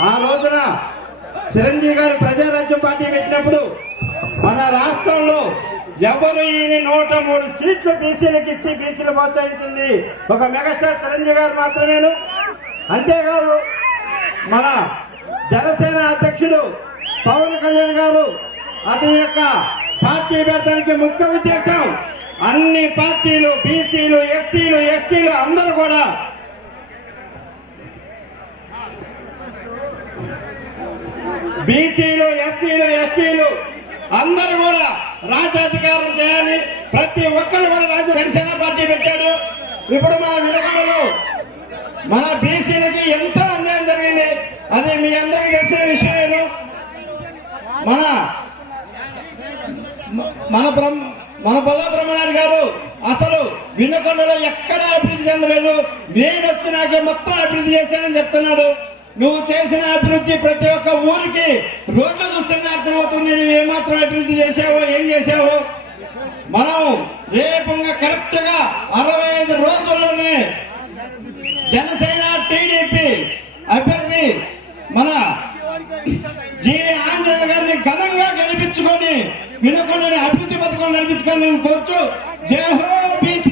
ఆ రోజున చిరంజీవి గారు ప్రజారాజ్యం పార్టీ పెట్టినప్పుడు మన రాష్ట్రంలో ఎవరు ఈయన నూట మూడు సీట్లు బీసీలకు ఇచ్చి బీసీలు ప్రోత్సహించింది ఒక మెగాస్టార్ చిరంజీవి గారు మాత్రమేను. అంతేకాదు మన జనసేన అధ్యక్షుడు పవన్ కళ్యాణ్ గారు అతని యొక్క పార్టీ పెట్టడానికి ముఖ్య ఉద్దేశం అన్ని పార్టీలు బీసీలు ఎస్సీలు ఎస్టీలు అందరూ కూడా బీసీలు ఎస్సీలు ఎస్టీలు అందరూ కూడా రాజ్యాధికారం చేయాలి. ప్రతి ఒక్కరు కూడా రాజు జనసేన పార్టీ పెట్టాడు. ఇప్పుడు మన విడగలలో మన బీసీలకి ఎంతో అన్యాయం జరిగింది. అది మీ అందరికీ తెలిసిన విషయమేను మన మన బ్రహ్మ మన బొల్ల బ్రహ్మనాయుడు గారు అసలు వినకొండలో ఎక్కడా అభివృద్ధి చెందలేదు. నేను వచ్చినాకే మొత్తం అభివృద్ధి చేశానని చెప్తున్నాడు. నువ్వు చేసిన అభివృద్ధి ప్రతి ఒక్క ఊరికి రోడ్లు చూస్తుంటే అర్థమవుతుంది. నువ్వు ఏమాత్రం అభివృద్ధి చేసావో ఏం చేసావో మనం రేపు కరెక్ట్గా అరవై ఐదు రోజుల్లోనే జనసేన టీడీపీ అభ్యర్థి మన జీవి ఆంజనేయ గారిని ఘనంగా గెలిపించుకొని వినకుండా అభివృద్ధి పథకం నడిపించుకొని నేను కోరుచు జయహో బీసీ